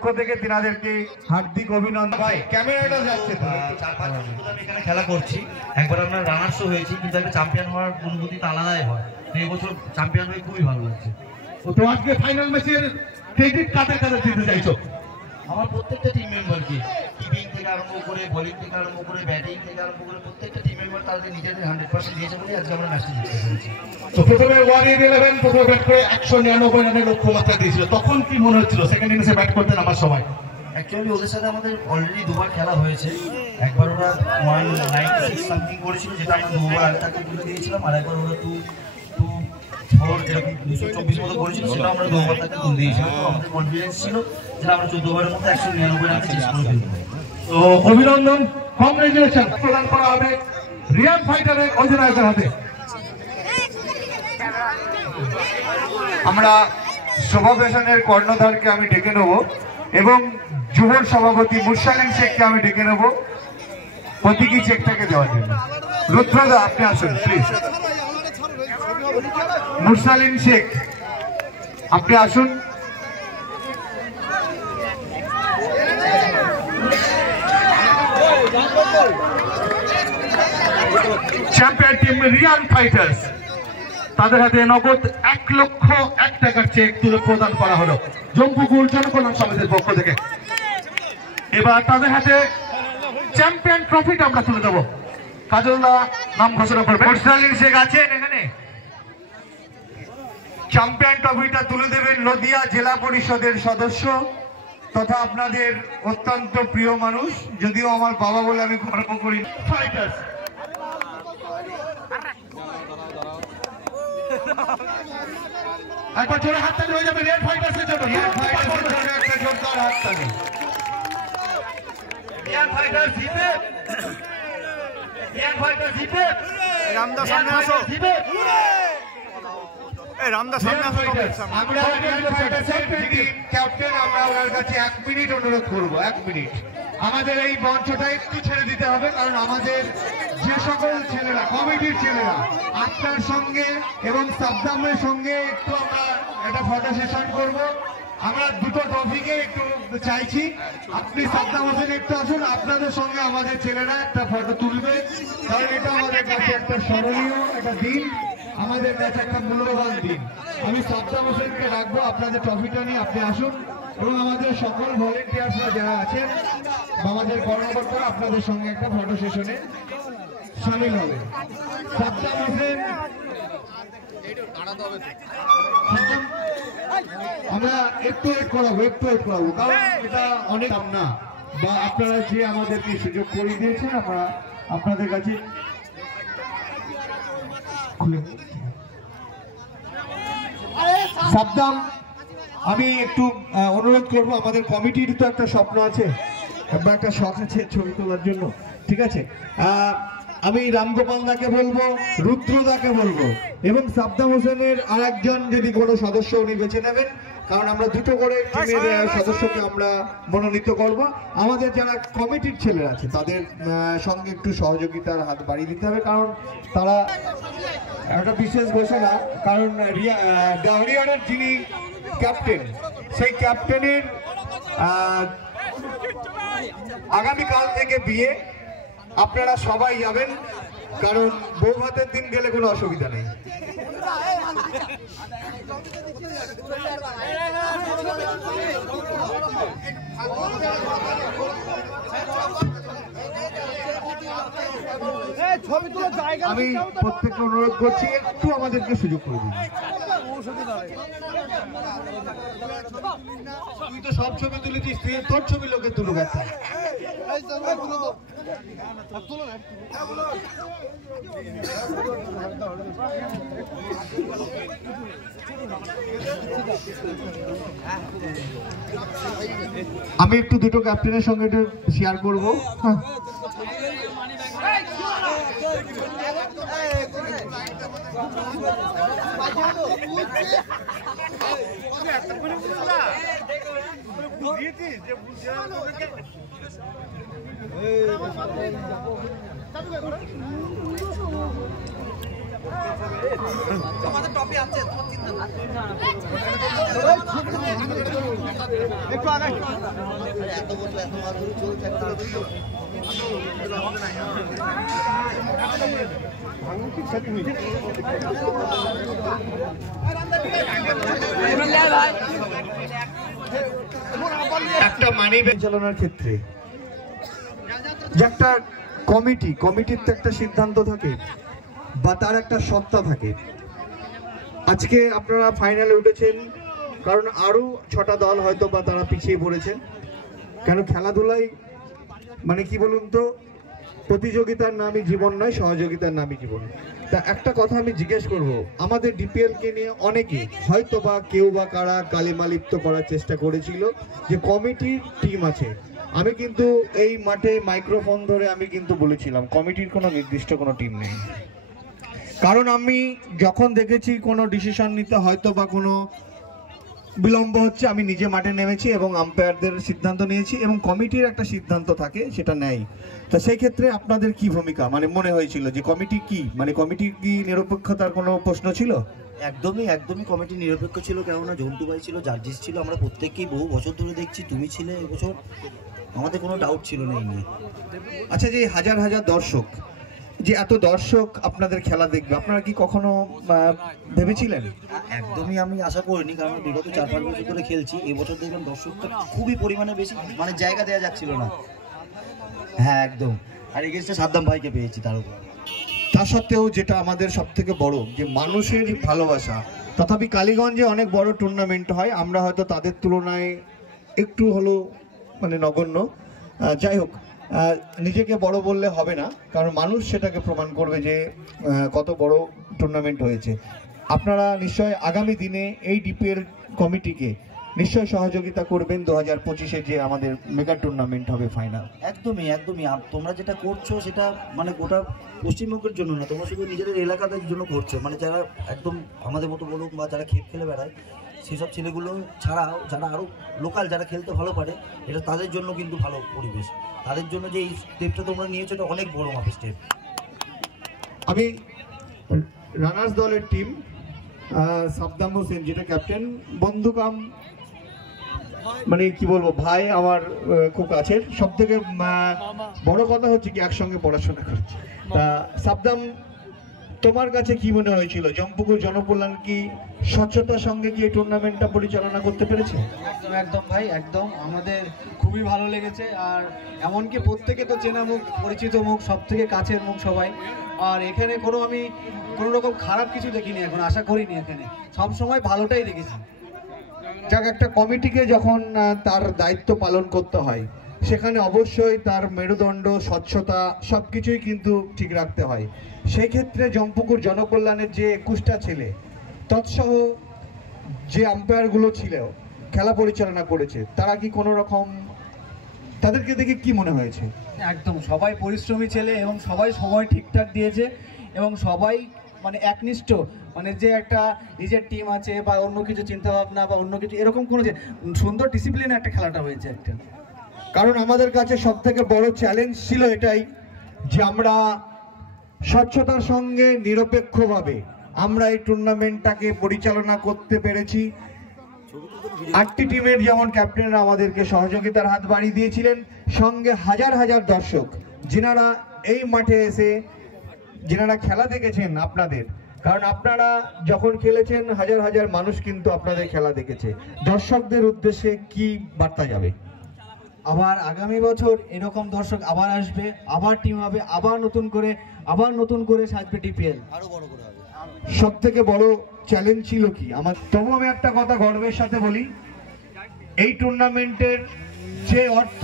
পক্ষ থেকে তিনাদেরকে হার্দিক অভিনন্দন। ভাই ক্যামেরাটা যাচ্ছে তো, 4-5 বছর ধরে আমি এখানে খেলা করছি। একবার আমরা রানার্সও হয়েছি, কিন্তু একটা চ্যাম্পিয়ন হওয়ার অনুভূতি তো আলাদাই হয়। এই বছর চ্যাম্পিয়ন হয়ে খুবই ভালো লাগছে। তো আজকে ফাইনাল ম্যাচের ক্রেডিট কাদের কাদের দিতে চাইছো? আমার প্রত্যেকটা টিম মেম্বারকে, কিপিং থেকে আরম্ভ করে, বোলিং থেকে আরম্ভ করে, ব্যাটিং থেকে আরম্ভ করে প্রত্যেকটা টিম মেম্বার তাদের নিজেদের 100% দিয়েছে বলে আজকে আমরা ম্যাচটা জিততে পেরেছি। তো প্রথমে 1-11 প্রথমে ব্যাট করে 199 রানের লক্ষ্যমাত্রা দিয়েছিল, তখন কি মনে হচ্ছিল সেকেন্ড ইনিংসে ব্যাট করতে নামার সময়? অ্যাকচুয়ালি ওদের সাথে আমাদের অলরেডি দুবার খেলা হয়েছে। একবার ওরা 196 সামথিং করেছিল, যেটা আমরা দুবার আগে তাকে তুলে দিয়েছিলাম, আর একবার ওরা 2-4 এরকম 224 মতো করেছিল, সেটা আমরা দুবার তাকে তুলে দিয়েছিলাম। তো আমাদের কনফিডেন্স ছিল যে আমরা 14 ওভারের মধ্যে 199 রানে চেস করে ফেলবো। তো অভিনন্দন, কংগ্রেচুলেশন প্রদান করা হবে রিয়ান ফাইটারের অধিনায়কের হাতে। আমরা সভাবেশনের কর্ণধারকে আমি ডেকে নেব এবং যুবর সভাপতি মুরসালিম শেখকে আমি ডেকে নেব প্রতীকী চেকটাকে দেওয়ার জন্য। রুদ্রদা আপনি আসুন প্লিজ। মুরসালিম শেখ আপনি আসুন। চ্যাম্পিয়ন টিম রিয়ান ফাইটার্স, তাদের হাতে নগদ 1,01,000 টাকার চেক তুলে প্রদান করা হলো জম্পুকুল জনকল্যাণ সমিতির পক্ষ থেকে। এবার তাদের হাতে চ্যাম্পিয়ন ট্রফিটা আমরা তুলে দেবো। কাজলদা নাম ঘোষণা করবে। মুরসালিম শেখ আছেন এখানে? চ্যাম্পিয়ন ট্রফিটা তুলে দেবেন নদিয়া জেলা পরিষদের সদস্য তথা আপনাদের অত্যন্ত প্রিয় মানুষ, যদিও আমার বাবা বলে আমি গর্ব করি, ফাইটার্স। একবার জোরে হাততালি হয়ে যাবে রিয়ান ফাইটার্সের জন্য। রিয়ান ফাইটার্সের জন্য একটা জোরদার হাততালি। রিয়ান ফাইটার্স জিতে, রিয়ান ফাইটার্স জিতে। রামদা সামনে আসো, এই রামদা সামনে আসো। আমরা রিয়ান ফাইটার্সের ক্যাপ্টেন, আমরা ওনার কাছে 1 মিনিট অনুরোধ করব। 1 মিনিট আমাদের এই মঞ্চটা একটু ছেড়ে দিতে হবে, কারণ আমাদের যে সকল ছেলেরা, কমিটির ছেলেরা আপনার সঙ্গে এবং সাবধামের সঙ্গে একটু আমরা একটা ফটো সেশন করব। আমরা দুটো ট্রফিকে একটু চাইছি, আপনি সাবধাম হোসেন একটু আসুন, আপনাদের সঙ্গে আমাদের ছেলেরা একটা ফটো তুলবে, কারণ এটা আমাদের কাছে একটা স্মরণীয় একটা দিন, আমাদের কাছে একটা মূল্যবান দিন। আমি সাবধাম হোসেনকে রাখবো, আপনাদের ট্রফিটা নিয়ে আপনি আসুন এবং আমাদের সকল ভলেন্টিয়ার্সরা যারা আছেন বা আমাদের কর্মকর্তারা আপনাদের সঙ্গে একটা ফটো সেশনে সামিল হবে। সাবধাম হোসেন, আমরা একটু ওয়েট করাবো, কারণ এটা অনেক না, বা আপনারা যে আমাদেরকে সুযোগ করে দিয়েছেন, আমরা আপনাদের কাছে সাবধান। আমি একটু অনুরোধ করবো, আমাদের কমিটির তো একটা স্বপ্ন আছে, একটা শখ আছে ছবি তোলার জন্য, ঠিক আছে? আমি রামগোপাল দাকে বলবো, রুদ্রদাকে বলবো এবং সাবধাম হোসেনের আর একজন যদি কোনো সদস্য উনি বেছে নেবেন, কারণ আমরা দুটো করে টিমের সদস্যকে আমরা মনোনীত করব। আমাদের যারা কমিটির ছেলেরা আছে তাদের সঙ্গে একটু সহযোগিতার হাত বাড়িয়ে দিতে হবে, কারণ তারা একটা বিশেষ ঘোষণা, কারণ ডাউরিয়ানের যিনি ক্যাপ্টেন, সেই ক্যাপ্টেনের আগামীকাল থেকে বিয়ে, আপনারা সবাই যাবেন, কারণ বউ ভাতের দিন গেলে কোনো অসুবিধা নেই। আমি প্রত্যেককে অনুরোধ করছি একটু আমাদেরকে সুযোগ করে দিন। তুই তো সব ছবি তুলেছিস, তুই তোর ছবি লোকে তুলুক একটা। আমি একটু দুটো ক্যাপ্টেনের সঙ্গে একটু শেয়ার করবো। একটা মানি চালানোর ক্ষেত্রে যে একটা কমিটির তো একটা সিদ্ধান্ত থাকে বা তার একটা সত্তা থাকে। আজকে আপনারা ফাইনালে উঠেছেন কারণ আরো 6টা দল হয়তো বা তারা পিছিয়ে পড়েছেন, কেন খেলাধুলায় মানে কি বলুন তো, প্রতিযোগিতার নামই জীবন নয়, সহযোগিতার নামই জীবন। তা একটা কথা আমি জিজ্ঞেস করব, আমাদের ডিপিএল কে নিয়ে অনেকে হয়তো বা কেউ বা কারা কালিমালিপ্ত করার চেষ্টা করেছিল যে কমিটির টিম আছে। আমি কিন্তু এই মাঠে মাইক্রোফোন ধরে আমি কিন্তু বলেছিলাম কমিটির কোনো নির্দিষ্ট কোনো টিম নেই, কারণ আমি যখন দেখেছি কোনো ডিসিশন নিতে হয়তো বা কোনো বিলম্ব হচ্ছে, আমি নিজে মাঠে নেমেছি এবং আম্পায়ারদের সিদ্ধান্ত নিয়েছি এবং কমিটির একটা সিদ্ধান্ত থাকে সেটা নেয়। তো সেই ক্ষেত্রে আপনাদের কি ভূমিকা মানে মনে হয়েছিল যে কমিটি কি মানে কমিটির কি নিরপেক্ষতার কোনো প্রশ্ন ছিল? একদমই কমিটি নিরপেক্ষ ছিল, কেননা জন্টু ভাই ছিল, জার্জিস ছিল, আমরা প্রত্যেককেই বহু বছর ধরে দেখছি, তুমি ছিলে এবছর, আমাদের কোনো ডাউট ছিল না এই নিয়ে। আচ্ছা, যে হাজার হাজার দর্শক, যে এত দর্শক আপনাদের খেলা দেখবে, আপনারা কি কখনো ভেবেছিলেন? একদমই আমি আশা করিনি, কারণ বিগত 4-5 বছর ধরে খেলছি। এবছর দেখলাম দর্শকটা খুবই পরিমাণে বেশি, মানে জায়গা দেওয়া যাচ্ছিল না। হ্যাঁ একদম, আর এগেইনস্টে সাদ্দাম ভাইকে পেয়েছি তার উপর। তা সত্ত্বেও যেটা আমাদের সব থেকে বড় যে মানুষের ভালোবাসা, তথাপি কালীগঞ্জে অনেক বড় টুর্নামেন্ট হয়, আমরা হয়তো তাদের তুলনায় একটু হলো মানে নগণ্য। যাই হোক, নিজেকে বড় বললে হবে না, কারণ মানুষ সেটাকে প্রমাণ করবে যে কত বড় টুর্নামেন্ট হয়েছে। আপনারা নিশ্চয় আগামী দিনে এই ডিপিএল কমিটিকে নিশ্চয় সহযোগিতা করবেন 2025-এ যে আমাদের মেগা টুর্নামেন্ট হবে ফাইনাল। একদমই তোমরা যেটা করছো সেটা মানে গোটা পশ্চিমবঙ্গের জন্য না, তোমরা শুধু নিজেদের এলাকাদের জন্য করছো, মানে যারা একদম আমাদের মতো বলুক বা যারা খেলে বেড়ায় সেসব ছেলেগুলো ছাড়াও যারা আরও লোকাল যারা খেলতে ভালো পারে, এটা তাদের জন্য কিন্তু ভালো পরিবেশ, তাদের জন্য যে এই স্টেপটা তোমরা নিয়েছো এটা অনেক বড় মাপের স্টেপ। আমি রানার্স দলের টিম সাদ্দাম হোসেন যেটা ক্যাপ্টেন, বন্ধুকাম মানে কি বলবো ভাই, আমার খুব কাছের। সব থেকে বড় কথা হচ্ছে কি একসঙ্গে পড়াশোনা করছি। তা সাদ্দাম, তোমার কাছে কি মনে হয়েছিল জম্পুকুর জনকল্যাণ কি স্বচ্ছতার সঙ্গে কি এই টুর্নামেন্টটা পরিচালনা করতে পেরেছে? একদম ভাই, একদম আমাদের খুবই ভালো লেগেছে। আর এমনকি প্রত্যেকে তো চেনা মুখ, পরিচিত মুখ, সব থেকে কাছের মুখ সবাই। আর এখানে আমি কোনো রকম খারাপ কিছু দেখিনি, এখন আশা করিনি, এখানে সব সময় ভালোটাই দেখেছি। যাক, একটা কমিটিকে যখন তার দায়িত্ব পালন করতে হয় সেখানে অবশ্যই তার মেরুদণ্ড, স্বচ্ছতা সবকিছুই কিন্তু ঠিক রাখতে হয়। সেই ক্ষেত্রে জম্পুকুর জনকল্যাণের যে 21টা ছেলে তৎসহ যে আম্পায়ারগুলো ছিল খেলা পরিচালনা করেছে, তারা কি কোনো রকম, তাদেরকে দেখে কি মনে হয়েছে? একদম সবাই পরিশ্রমী ছেলে এবং সবাই সময় ঠিকঠাক দিয়েছে এবং সবাই মানে একনিষ্ঠ, মানে যে একটা নিজের টিম আছে বা অন্য কিছু চিন্তা ভাবনা বা অন্য কিছু এরকম কোনো যে সুন্দর ডিসিপ্লিনে একটা খেলাটা হয়েছে একটা। কারণ আমাদের কাছে সব থেকে বড় চ্যালেঞ্জ ছিল এটাই যে আমরা স্বচ্ছতার সঙ্গে নিরপেক্ষভাবে আমরা এই টুর্নামেন্টটাকে পরিচালনা করতে পেরেছি। 8টি টিমের যেমন ক্যাপ্টেনরা আমাদেরকে সহযোগিতার হাত বাড়িয়ে দিয়েছিলেন, সঙ্গে হাজার হাজার দর্শক যিনারা এই মাঠে এসে যিনারা খেলা দেখেছেন আপনাদের, কারণ আপনারা যখন খেলেছেন হাজার হাজার মানুষ কিন্তু আপনাদের খেলা দেখেছে। দর্শকদের উদ্দেশ্যে কি বার্তা যাবে? আবার আগামী বছর এরকম দর্শক আবার আসবে, আবার টিম হবে, আবার নতুন করে সাজবে ডিপিএল, আরো বড় করে হবে। সব থেকে বড় চ্যালেঞ্জ ছিল কি আমার? তবু আমি একটা কথা গর্বের সাথে বলি, এই টুর্নামেন্টের যে অর্থ,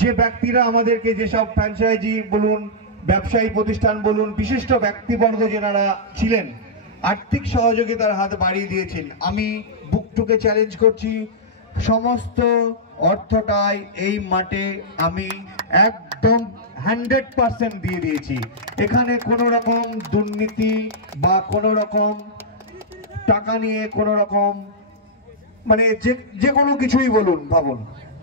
যে ব্যক্তিরা আমাদেরকে, যেসব ফ্র্যাঞ্চাইজি বলুন, ব্যবসায়ী প্রতিষ্ঠান বলুন, বিশিষ্ট ব্যক্তিবর্গ যেনারা ছিলেন আর্থিক সহযোগিতার হাত বাড়িয়ে দিয়েছেন, আমি বুকটুকে চ্যালেঞ্জ করছি সমস্ত অর্থটাই এই মাঠে আমি একদম 100% দিয়ে দিয়েছি। এখানে কোনো রকম দুর্নীতি বা কোনো রকম টাকা নিয়ে কোনো রকম মানে যে কোনো কিছুই বলুন ভাবুন,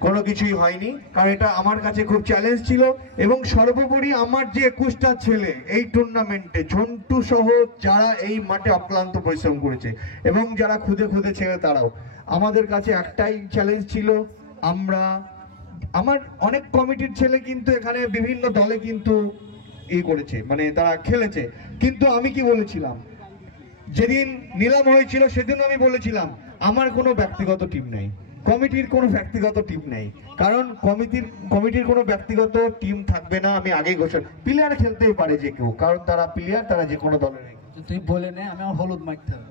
কোনো কিছুই হয়নি, কারণ এটা আমার কাছে খুব চ্যালেঞ্জ ছিল। এবং সর্বোপরি আমার যে 21টা ছেলে এই টুর্নামেন্টে, ঝন্টু সহ যারা এই মাঠে অক্লান্ত পরিশ্রম করেছে এবং যারা খুদে খুদে ছেলে, তারাও আমাদের কাছে একটাই চ্যালেঞ্জ ছিল। আমার অনেক কমিটির ছেলে কিন্তু এখানে বিভিন্ন দলে কিন্তু করেছে, মানে তারা খেলেছে, কিন্তু আমি কি বলেছিলাম যেদিন নিলাম হয়েছিল সেদিন আমি বলেছিলাম আমার কোনো ব্যক্তিগত টিম নাই, কমিটির কোনো ব্যক্তিগত টিম নাই, কারণ কমিটির কোনো ব্যক্তিগত টিম থাকবে না। আমি আগেই ঘোষণা, প্লেয়ার খেলতেই পারে যে কেউ, কারণ তারা প্লেয়ার, তারা যে কোনো দলের। তুই বলে নে, আমি আমার হলুদ মাইকতে হবে।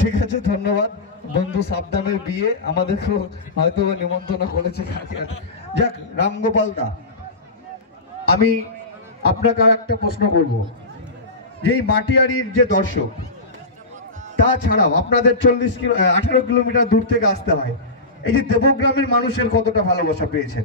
ঠিক আছে, ধন্যবাদ। বন্ধু সাবধানের বিয়ে আমাদের হয়তো নিমন্ত্রণ করেছে। যাক, রামগোপাল দা, আমি আপনাকে আর একটা প্রশ্ন করব, যে এই মাটিয়ারির যে দর্শক, তাছাড়াও আপনাদের 18 কিলোমিটার দূর থেকে আসতে হয়, এই যে দেবগ্রামের মানুষের কতটা ভালোবাসা পেয়েছেন?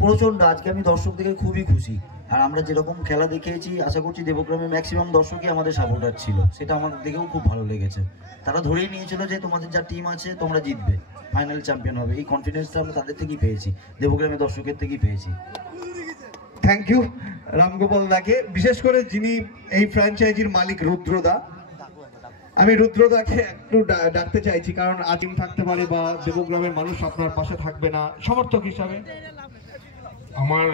প্রচন্ড। আজকে আমি দর্শক দেখে খুবই খুশি। আর আমরা যেরকম খেলা দেখিয়েছি, আশা করছি দেবগ্রামের ম্যাক্সিমাম দর্শকই আমাদের সাপোর্টার ছিল, সেটা আমার দেখেও খুব ভালো লেগেছে। তারা ধরেই নিয়েছিল যে তোমাদের যা টিম আছে তোমরা জিতবে, ফাইনাল চ্যাম্পিয়ন হবে। এই কনফিডেন্সটা আমরা তাদের থেকেই পেয়েছি, দেবগ্রামের দর্শকের থেকেই পেয়েছি। থ্যাংক ইউ রামগোপাল দাকে, বিশেষ করে যিনি এই ফ্র্যাঞ্চাইজির মালিক রুদ্রদা। আমি রুদ্রদাকে একটু ডাকতে চাইছি, কারণ আজিম থাকতে পারে বা দেবগ্রামের মানুষ আপনার পাশে থাকবে না, সমর্থক হিসাবে। আমার